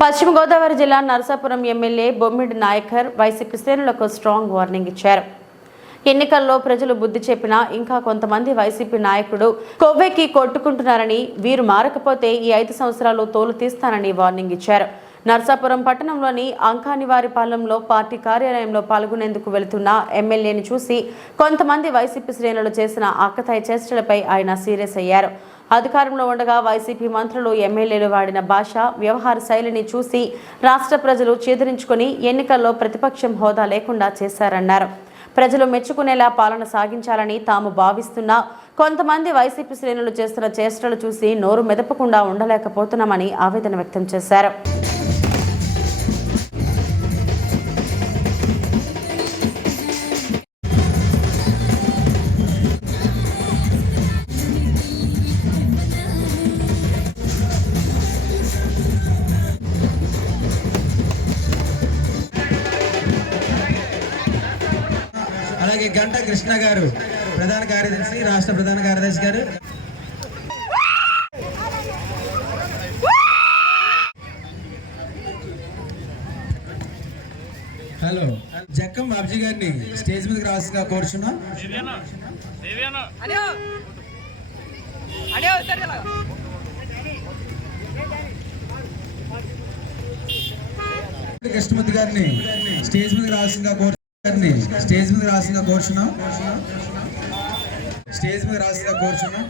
పశ్చిమ గోదావరి జిల్లా నరసాపురం ఎమ్మెల్యే బొమ్మిడి నాయకర్ వైసీపీ శ్రేణులకు స్ట్రాంగ్ వార్నింగ్ ఇచ్చారు. ఎన్నికల్లో ప్రజలు బుద్ధి చెప్పినా ఇంకా కొంతమంది వైసీపీ నాయకుడు కొవ్వెక్కి కొట్టుకుంటున్నారని, వీరు మారకపోతే ఈ 5 సంవత్సరాలు తోలు తీస్తానని వార్నింగ్ ఇచ్చారు. నరసాపురం పట్టణంలోని అంకానివారిపాలెంలో పార్టీ కార్యాలయంలో పాల్గొనేందుకు వెళుతున్న ఎమ్మెల్యేని చూసి కొంతమంది వైసీపీ శ్రేణులు చేసిన ఆకతాయి చేష్టలపై ఆయన సీరియస్ అయ్యారు. అధికారంలో ఉండగా వైసీపీ మంత్రులు ఎమ్మెల్యేలు వాడిన భాష, వ్యవహార శైలిని చూసి రాష్ట్ర ప్రజలు చేదరించుకొని ఎన్నికల్లో ప్రతిపక్షం హోదా లేకుండా చేశారన్నారు. ప్రజలు మెచ్చుకునేలా పాలన సాగించాలని తాము భావిస్తున్నా కొంతమంది వైసీపీ శ్రేణులు చేస్తున్న చేష్టలు చూసి నోరు మెదపకుండా ఉండలేకపోతున్నామని ఆవేదన వ్యక్తం చేశారు. అలాగే గంట కృష్ణ గారు, ప్రధాన కార్యదర్శి, రాష్ట్ర ప్రధాన కార్యదర్శి గారు. హలో, జక్కం బాబ్జీ గారిని స్టేజ్ మీదకి రావాల్సిందిగా కోరుచున్నా. కృష్ణమూర్తి గారిని స్టేజ్ మీదకి రావాల్సిందిగా కోరుచున్నాం. స్టేజ్ మీద రాసిందిగా కోరుచున్నాం. స్టేజ్ మీద రాసిందిగా కోరుచున్నాం.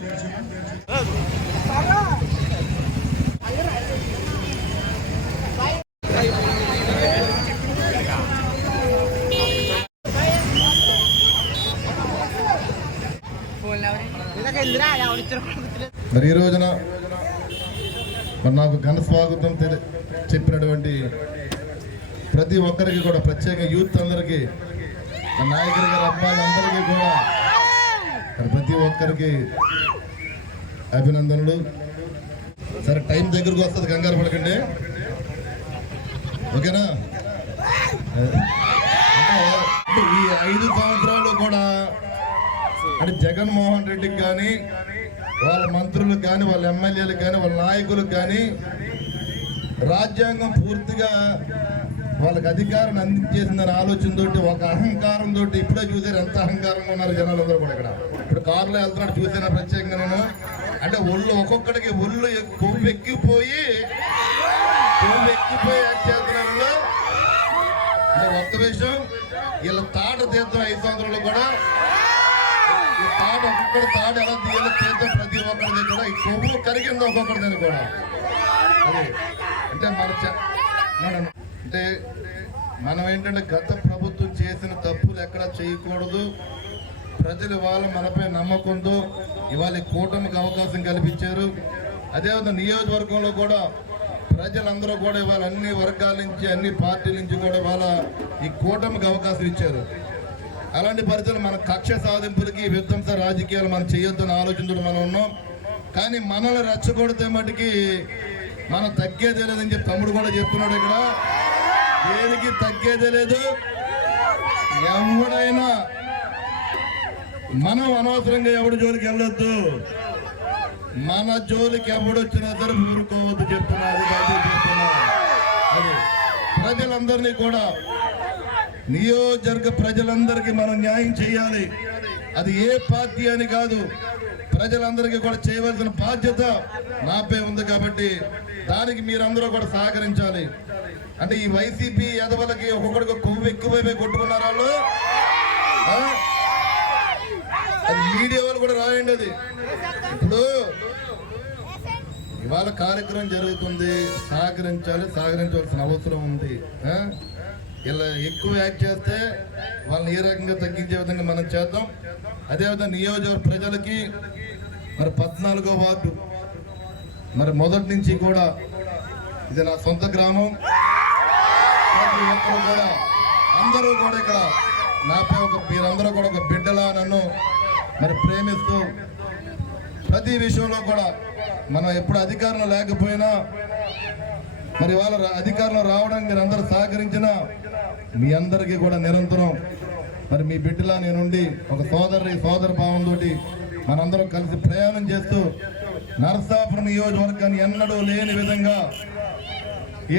మరి ఈ రోజున నాకు ఘన స్వాగతం చెప్పినటువంటి ప్రతి ఒక్కరికి కూడా, ప్రత్యేక యూత్ అందరికీ, నాయకుడి గారి అబ్బాయిలందరికీ కూడా ప్రతి ఒక్కరికి అభినందనలు. సరే, టైం దగ్గరకు వస్తుంది, కంగారు పడకండి, ఓకేనా? అంటే ఈ 5 సంవత్సరాలు కూడా అంటే జగన్మోహన్ రెడ్డికి కానీ, వాళ్ళ మంత్రులకు కానీ, వాళ్ళ ఎమ్మెల్యేలకు కానీ, వాళ్ళ నాయకులకు కానీ రాజ్యాంగం పూర్తిగా వాళ్ళకి అధికారాన్ని అందించేసిందని ఆలోచనతోటి, ఒక అహంకారంతో, ఇప్పుడే చూసారు ఎంత అహంకారంగా ఉన్నారు జనాలందరూ కూడా. ఇక్కడ ఇప్పుడు కారులో వెళ్తున్నాడు, చూసాను ప్రత్యేకంగా నేను. అంటే ఒళ్ళు ఒక్కొక్కడికి ఒళ్ళు కొవ్వెక్కిపోయి చేస్తున్నారు. అంటే ఒక్క విషయం, వీళ్ళ తాట తీర్థం 5 సంవత్సరాలు కూడా, ఈ తాట ఒక్కొక్కటి తాట ఎలా తీయాలో తీర్థం ప్రతి ఒక్కరిది కూడా, ఈ కొవ్వు కరిగింది ఒక్కొక్కరిదని కూడా. అంటే అంటే మనం ఏంటంటే గత ప్రభుత్వం చేసిన తప్పులు ఎక్కడ చేయకూడదు. ప్రజలు ఇవాళ మనపై నమ్మకంతో ఇవాళ కూటమికి అవకాశం కల్పించారు. అదేవిధంగా నియోజకవర్గంలో కూడా ప్రజలందరూ కూడా ఇవాళ అన్ని వర్గాల నుంచి, అన్ని పార్టీల నుంచి కూడా ఇవాళ ఈ కూటమికి అవకాశం ఇచ్చారు. అలాంటి పరిస్థితులు మన కక్ష సాధింపులకి, విధ్వంస రాజకీయాలు మనం చేయొద్దని ఆలోచనతో మనం ఉన్నాం. కానీ మనల్ని రెచ్చగొడితే మటుకి మనం తగ్గేదే లేదని చెప్పి తమ్ముడు కూడా చెప్తున్నాడు. ఇక్కడ దేనికి తగ్గేదే లేదు. ఎవడైనా మనం అనవసరంగా ఎవడి జోలికి వెళ్ళొద్దు. మన జోలికి ఎవడొచ్చినా సరే ఊరుకోవద్దు చెప్తున్నారు. అది ప్రజలందరినీ కూడా, నియోజకవర్గ ప్రజలందరికీ మనం న్యాయం చేయాలి. అది ఏ పార్టీ అని కాదు, ప్రజలందరికీ కూడా చేయవలసిన బాధ్యత నాపై ఉంది. కాబట్టి దానికి మీరందరూ కూడా సహకరించాలి. అంటే ఈ వైసీపీ ఎదవలకి ఒక్కొక్కడికి కొవ్వు ఎక్కువైపోయి కొట్టుకున్నారు వాళ్ళు. అది మీడియా వాళ్ళు కూడా రాయండి. అది ఇప్పుడు ఇవాళ కార్యక్రమం జరుగుతుంది, సహకరించవలసిన అవసరం ఉంది. ఇలా ఎక్కువ యాక్ట్ చేస్తే వాళ్ళని ఏ రకంగా తగ్గించే విధంగా మనం చేద్దాం. అదేవిధంగా నియోజకవర్గ ప్రజలకి మరి 14వ వార్డు మరి మొదటి నుంచి కూడా, ఇది నా సొంత గ్రామం. ప్రతి ఒక్కరు కూడా, అందరూ కూడా ఇక్కడ నాపై మీరందరూ కూడా ఒక బిడ్డలా నన్ను మరి ప్రేమిస్తూ, ప్రతి విషయంలో కూడా మనం ఎప్పుడు అధికారంలో లేకపోయినా మరి వాళ్ళ అధికారంలో రావడానికి మీరు అందరూ సహకరించిన మీ అందరికీ కూడా నిరంతరం మరి మీ బిడ్డలా నేనుండి ఒక సోదర భావంతో మనందరం కలిసి ప్రయాణం చేస్తూ నరసాపురం నియోజకవర్గాన్ని ఎన్నడూ లేని విధంగా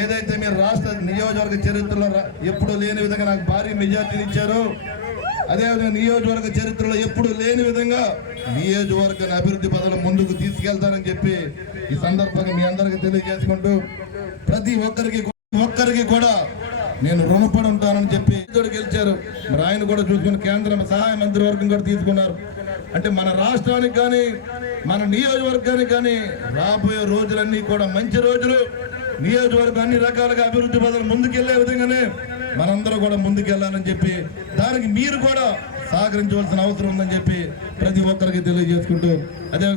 ఏదైతే మీరు రాష్ట్ర నియోజకవర్గ చరిత్రలో ఎప్పుడు లేని విధంగా నాకు భారీ మెజార్టీని ఇచ్చారో, అదేవిధంగా నియోజకవర్గ చరిత్రలో ఎప్పుడు లేని విధంగా నియోజకవర్గాన్ని అభివృద్ధి పదవులు ముందుకు తీసుకెళ్తానని చెప్పి ఈ సందర్భంగా మీ అందరికీ తెలియజేసుకుంటూ, ప్రతి ఒక్కరికి కూడా నేను రుణపడి ఉంటానని చెప్పి గెలిచారు. మరి ఆయన కూడా చూసుకుని కేంద్ర సహాయ మంత్రివర్గం కూడా తీసుకున్నారు. అంటే మన రాష్ట్రానికి కానీ మన నియోజకవర్గానికి కానీ రాబోయే రోజులన్నీ కూడా మంచి రోజులు. నియోజకవర్గం అన్ని రకాలుగా అభివృద్ధి పదవులు ముందుకెళ్లే విధంగానే మనందరూ కూడా ముందుకెళ్లాలని చెప్పి, దానికి మీరు కూడా సహకరించవలసిన అవసరం ఉందని చెప్పి ప్రతి ఒక్కరికి తెలియజేసుకుంటూ, అదే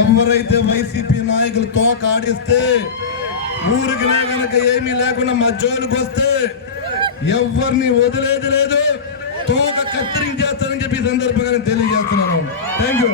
ఎవరైతే వైసీపీ నాయకులు తోక ఆడిస్తే, ఊరికి కనుక ఏమీ లేకుండా మధ్యలోకి వస్తే ఎవరిని వదిలేది లేదు, తోక కత్తిరించేస్తానని చెప్పి సందర్భంగా తెలియజేస్తున్నాను. Thank you.